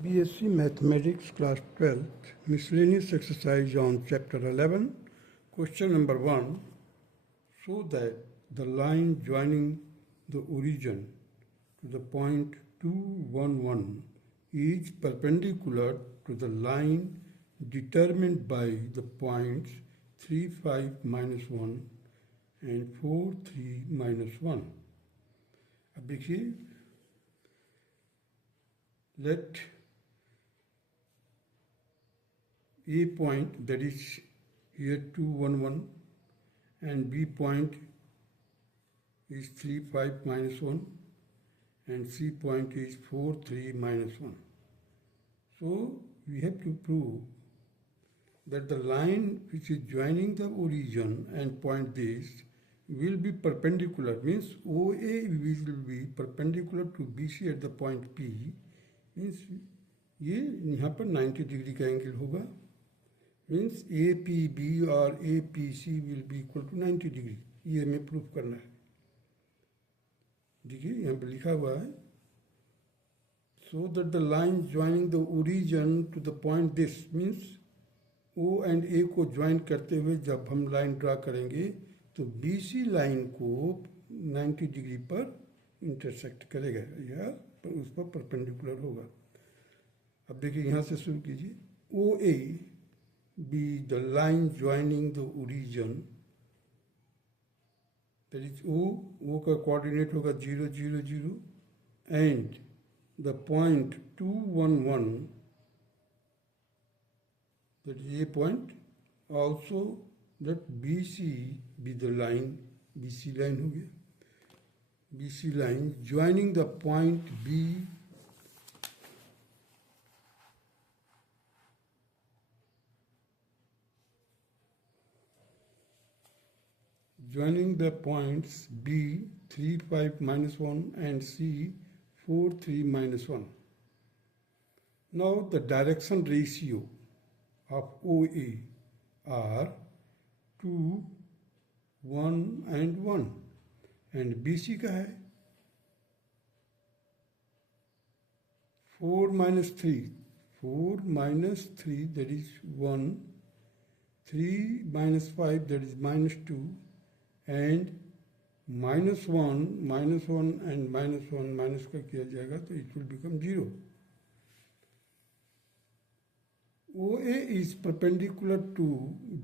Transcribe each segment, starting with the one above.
BSc Mathematics Class 12th Miscellaneous Exercise on Chapter 11. Question number 1. Show that the line joining the origin to the point 2, 1, 1 is perpendicular to the line determined by the points 3, 5, minus 1 and 4, 3, minus 1. अब देखिए, let A point, that is here 2, 1, 1, and B point is 3, 5, minus 1, and C point is 4, 3, minus 1. So we have to prove that the line which is joining the origin and point this will be perpendicular, means OA will be perpendicular to BC at the point P, means ये यहाँ पर 90 डिग्री का angle होगा, means APB और APC will be equal to 90 degree. ये हमें प्रूफ करना है. देखिए यहाँ पर लिखा हुआ है, so that the line joining the origin to the point this, means O and A को ज्वाइन करते हुए जब हम लाइन ड्रा करेंगे तो BC लाइन को 90 डिग्री पर इंटरसेक्ट करेगा या उस पर परपेंडिकुलर होगा. अब देखिए यहाँ से शुरू कीजिए. OA be the line joining the origin, that is O का coordinate होगा 0, 0, 0, and the point 2, 1, 1, that is A point, also that BC be the line, BC line हो गया, BC line joining the point B joining the points B 3, 5, minus 1 and C 4, 3, minus 1. Now the direction ratio of OA are 2, 1 and 1 and BC का है 4 minus 3, 4 minus 3 that is 1, 3 minus 5 that is minus 2, and minus 1 and minus 1 minus का किया जाएगा तो it will become 0. OA is perpendicular to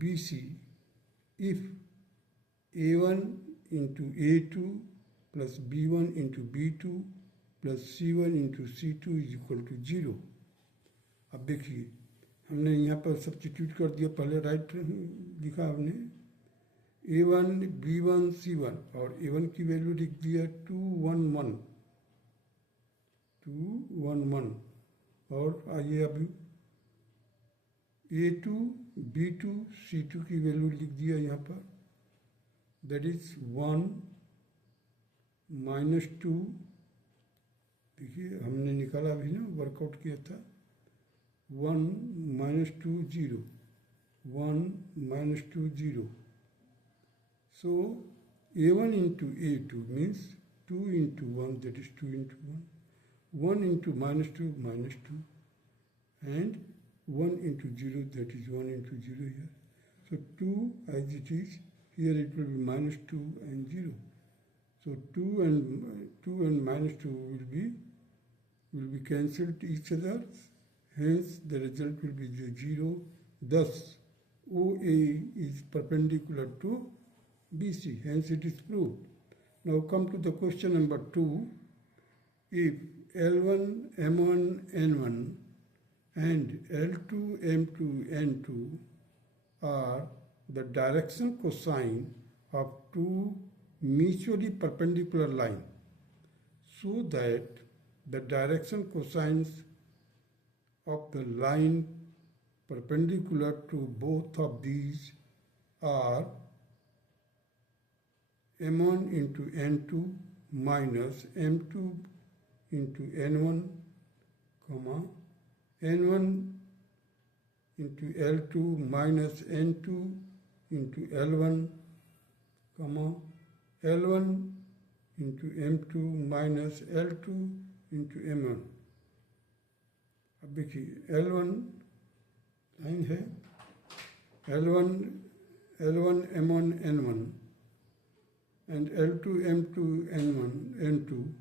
BC if A1 into A2 plus B1 into B2 plus C1 into C2 is equal to 0. अब देखिए हमने यहाँ पर सब्स्टिट्यूट कर दिया, पहले राइट लिखा हमने A1, B1, C1 और A1 की वैल्यू लिख दिया 2, 1, 1, 2, 1, 1 और आइए अभी A2, B2, C2 की वैल्यू लिख दिया यहाँ पर, दैट इज 1, minus 2, देखिए हमने निकाला अभी ना, वर्कआउट किया था, 1, minus 2, 0, 1, minus 2, 0. So A1 into A2 means 2 into 1, that is 2 into 1, 1 into minus 2, minus 2, and 1 into 0, that is 1 into 0 here. So 2 as it is, here it will be minus 2 and 0. So 2 and minus 2 will be cancelled to each other, hence the result will be 0. Thus OA is perpendicular to BC, hence it is proved. Now come to the question number 2. If L1, M1, N1 and L2, M2, N2 are the direction cosine of two mutually perpendicular lines, so that the direction cosines of the line perpendicular to both of these are M1 into N2 minus M2 into N1, comma, N1 into L2 minus N2 into L1, comma, L1 into M2 minus L2 into M1. अब देखिए L1 line है, L1 M1 N1 and L2 M2 N1 N2.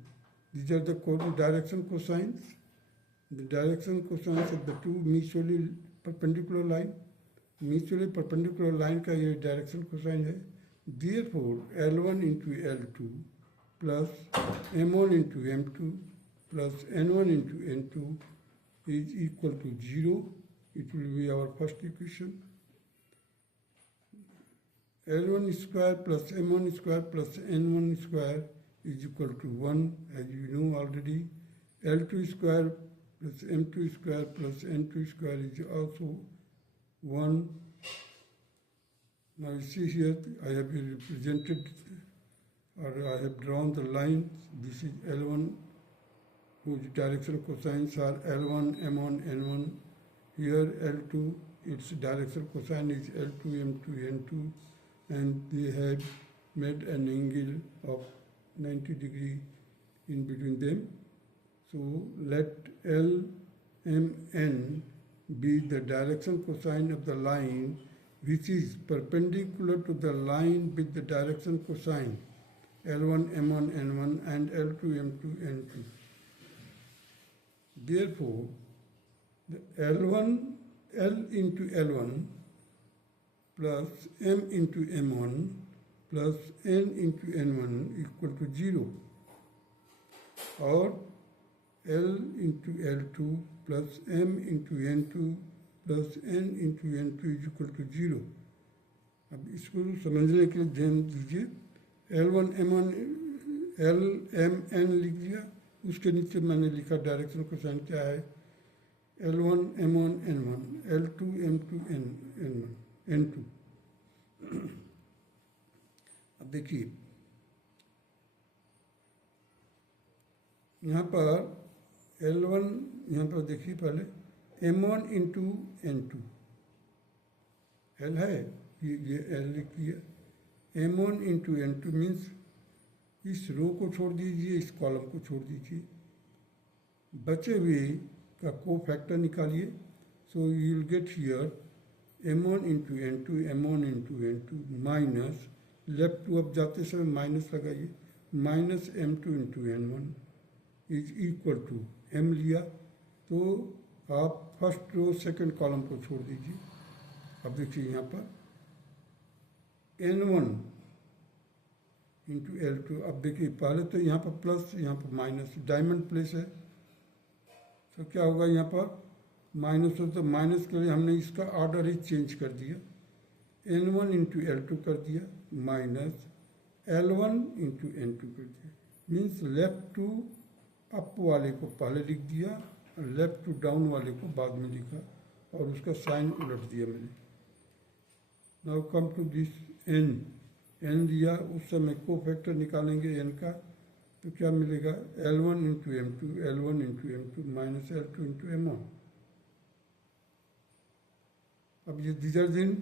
These are the direction cosines. The direction cosines of the two mutually perpendicular line. Mutually perpendicular line का ये direction cosine है. Therefore L1 into L2 plus M1 into M2 plus N1 into N2 is equal to 0. It will be our first equation. L1 square plus M1 square plus N1 square is equal to 1, as you know already. L2 square plus M2 square plus N2 square is also 1. Now you see here, I have represented, or I have drawn the lines. This is L1, whose direction cosines are L1, M1, N1. Here L2, its direction cosine is L2, M2, N2, and they have made an angle of 90 degree in between them. So let LMN be the direction cosine of the line which is perpendicular to the line with the direction cosine L1, M1, N1 and L2, M2, N2. Therefore, the L1, L into L1 plus M into M1 plus N into N1 equal to 0, or L into L2 plus M into N2 plus N into N2 is equal to 0. अब इसको समझने के लिए ध्यान दीजिए. L1 M1 L M N लिख दिया, उसके नीचे मैंने लिखा डायरेक्शन कोसाइन क्या है, L1 M1 N1 L2 M2 N1 N2. अब देखिए यहाँ पर L1, यहाँ पर देखिए पहले M1 इंटू N2, L है, ये L लिख दिया. M1 इंटू N2 मीन्स इस रो को छोड़ दीजिए, इस कॉलम को छोड़ दीजिए, बचे हुए का को फैक्टर निकालिए. So you will get here M1 into N2 M1 into N2 minus, left to अब जाते समय माइनस लगाइए, minus M2 into N1 is equal to M लिया तो आप फर्स्ट रो सेकंड कॉलम को छोड़ दीजिए. अब देखिए यहाँ पर N1 इंटू L2. अब देखिए पहले तो यहाँ पर प्लस, यहाँ पर माइनस, डायमंड प्लेस है, तो क्या होगा यहाँ पर माइनस हो, तो माइनस के लिए हमने इसका ऑर्डर ही चेंज कर दिया. N1 इंटू L2 कर दिया माइनस L1 इंटू N2 कर दिया. मीन्स लेफ्ट टू अप वाले को पहले लिख दिया और लेफ्ट टू डाउन वाले को बाद में लिखा और उसका साइन उलट दिया मैंने. Now come to this n लिया, उस समय को फैक्टर निकालेंगे n का, तो क्या मिलेगा L1 into M2 L1 into M2 minus L2 into M1. अब ये दीजर इन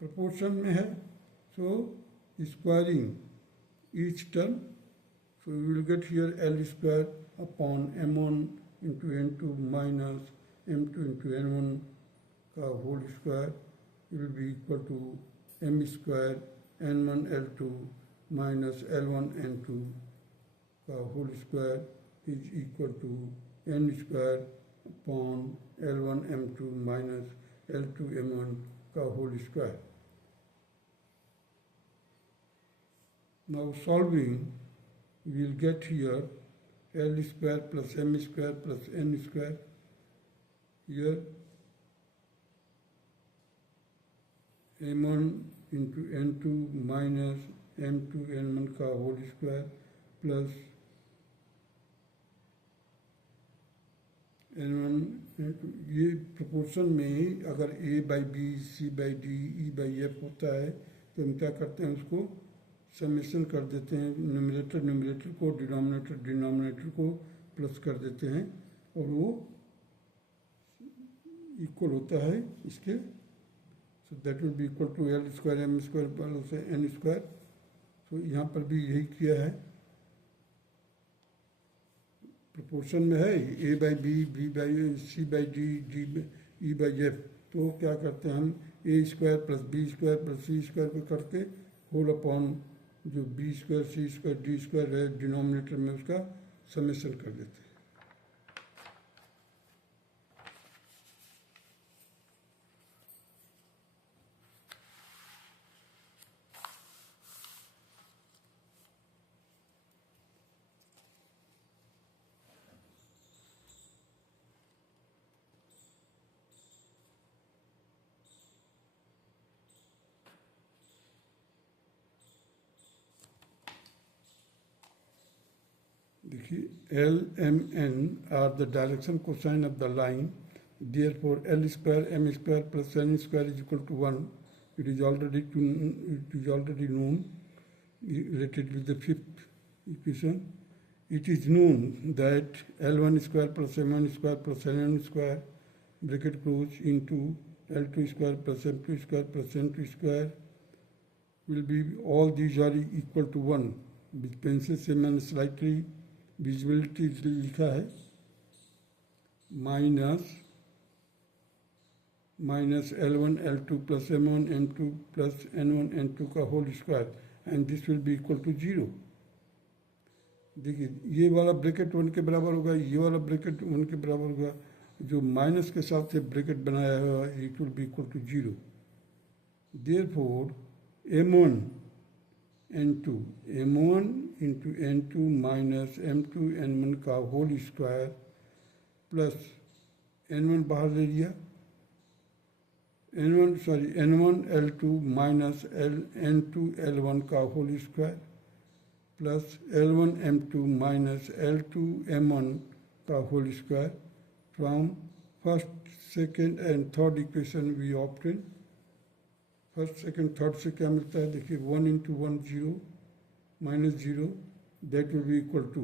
प्रपोर्शन में है, so squaring each term, so you will get here L square upon M1 into N2 minus M2 into N1 का whole square will be equal to M square N1 L2 minus L1 N2 का whole square is equal to N square upon L1 M2 minus L2 M1 का whole square. Now solving, we will get here L square plus M square plus N square. Here M1 into N2 minus M2 N1 का whole square plus N1 ये प्रोपोर्शन में अगर A by B, C by D, E by F होता है तो हम क्या करते हैं, उसको समेशन कर देते हैं, न्यूमरेटर को डिनोमिनेटर को प्लस कर देते हैं और वो इक्वल होता है इसके. So that will be equal to L square M square plus N square. तो यहाँ पर भी यही किया है. प्रोपोर्शन में है, A by B by C by D, D E by F. तो क्या करते हैं हम, A square plus B square plus C square को करके होल अपॉन जो B square C square D square है डिनोमिनेटर में उसका समेशन कर देते हैं। देखिए L M N are the direction cosine of the line, therefore L square M square plus N square is equal to 1। It is already known related with the fifth equation. It is known that L1 square plus M1 square plus N1 square bracket close into L2 square plus M2 square plus N2 square will be, all these are equal to 1. With pencil से मैंने slightly visibility लिखा है, minus L1 L2 plus M1 M2 plus N1 N2 का whole square, and this will be equal to 0. देखिए ये वाला ब्रैकेट 1 के बराबर होगा, ये वाला ब्रैकेट 1 के बराबर होगा, जो माइनस के साथ से ब्रैकेट बनाया हुआ it will be equal to 0। Therefore M1 into N2 minus M2 N1 का होल स्क्वायर प्लस N1 बाहर ले लिया, N1 L2 minus N2 L1 का whole square plus L1 M2 minus L2 M1 का whole square. From first second and third equation we obtain, first second third से क्या मिलता है, देखिए 1 into 1 0 minus 0 that will be equal to,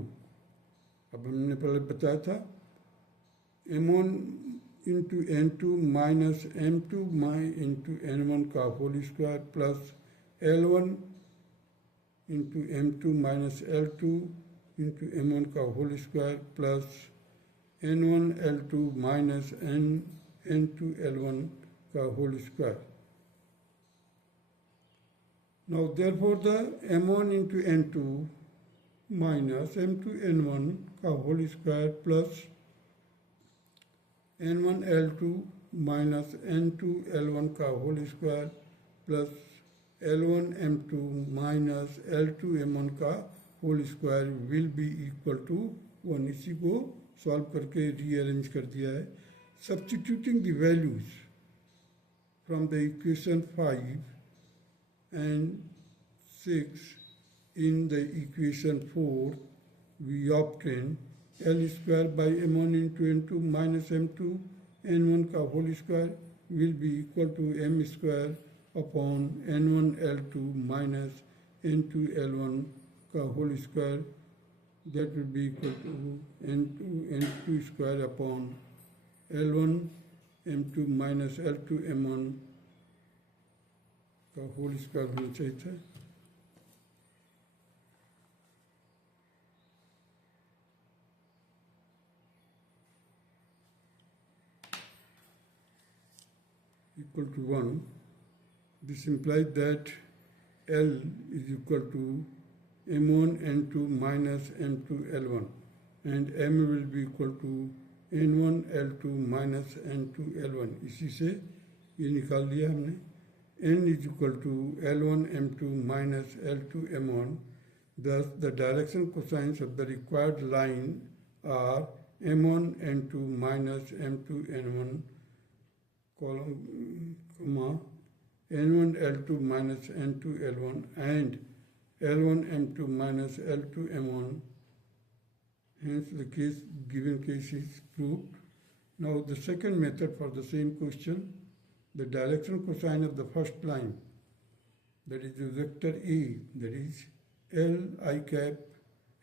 अब हमने पहले बताया था M1 into N2 minus M2 into N1 का whole square plus L1 into M2 minus L2 into M1 का whole square plus N1 L2 minus N2 L1 का whole square. Now therefore the M1 into N2 minus M2 N1 का whole square plus N1 L2 minus N2 L1 का whole square plus L1 M2 minus L2 M1 का whole square will be equal to 1। इसी को solve करके rearrange कर दिया है। Substituting the values from the equation 5 and 6 in the equation 4 we obtain L square by M1 into N2 minus M2 N1 का whole square will be equal to M square upon N1 L2 minus N2 L1 का whole square, that will be equal to N2 square upon L1 M2 minus L2 M1 का whole square होना चाहिए था। Equal to 1. This implies that L is equal to M1 N2 minus M2 L1 and M will be equal to N1 L2 minus N2 L1। इसी से ये निकाल लिया हमने। N is equal to L1 M2 minus L2 M1। Thus the direction cosines of the required line are M1 N2 minus M2 N1 comma N1 L2 minus N2 L1 and L1 M2 minus L2 M1. Hence the given case is proved. Now the second method for the same question, the direction cosine of the first line, that is the vector A, that is L I cap,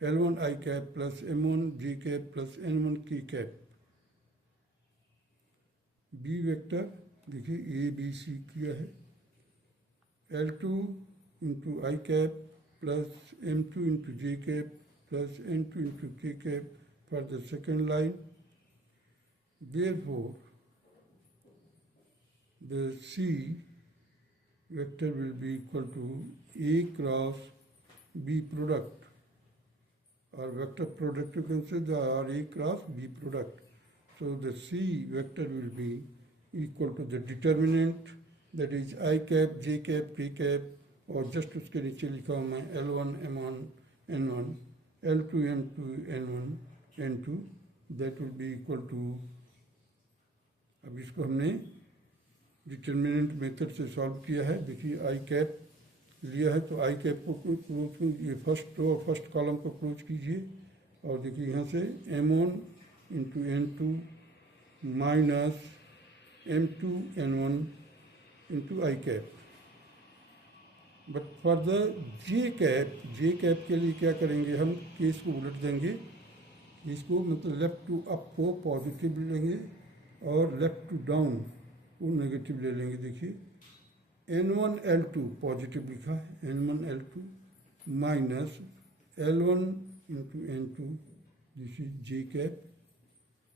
L1 I cap plus M1 J cap plus N1 K cap। B vector देखिए A B C किया है, L2 into I cap plus M2 into J cap plus N2 into K cap for the second line. Therefore, the C vector will be equal to A cross B product, or vector product you can say, or A cross B product. So the C vector will be equal to the determinant, that is I cap, J cap, K cap, और जस्ट उसके नीचे लिखा हूँ मैं L1 M1 N1 L2 M2 N1 N2, that will be equal to, अब इसको हमने determinant method से सॉल्व किया है। देखिए आई कैप लिया है तो आई कैप को क्लोज, ये फर्स्ट रो और फर्स्ट कॉलम को क्लोज कीजिए, और देखिए यहाँ से M1 into N2 minus M2 N1 into I cap. But for the जे कैप के लिए क्या करेंगे, हम केस को उलट देंगे, इसको मतलब लेफ्ट टू अप को पॉजिटिव लेंगे और लेफ्ट टू डाउन को नेगेटिव ले लेंगे। देखिए N1 L2 पॉजिटिव लिखा है, N1 L2 minus L1 into N2, this is J cap,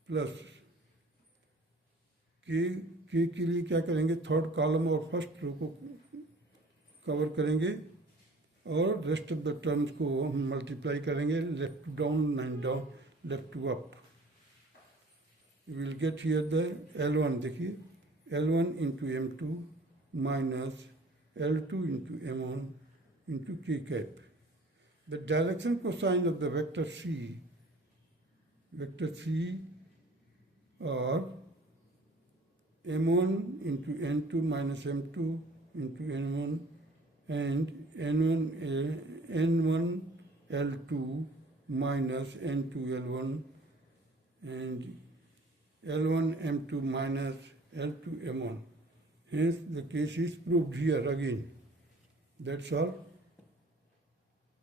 plus के के लिए क्या करेंगे, थर्ड कॉलम और फर्स्ट रो को कवर करेंगे और रेस्ट ऑफ द टर्म्स को हम मल्टीप्लाई करेंगे, left to down and down left to up. You will get here the L1, देखिए L1 into M2 minus L2 into M1 into K cap. The direction cosine of the vector C और M1 into N2 minus M2 into N1 and N1 L2 minus N2 L1 and L1 M2 minus L2 M1. Hence the case is proved here again. That's all.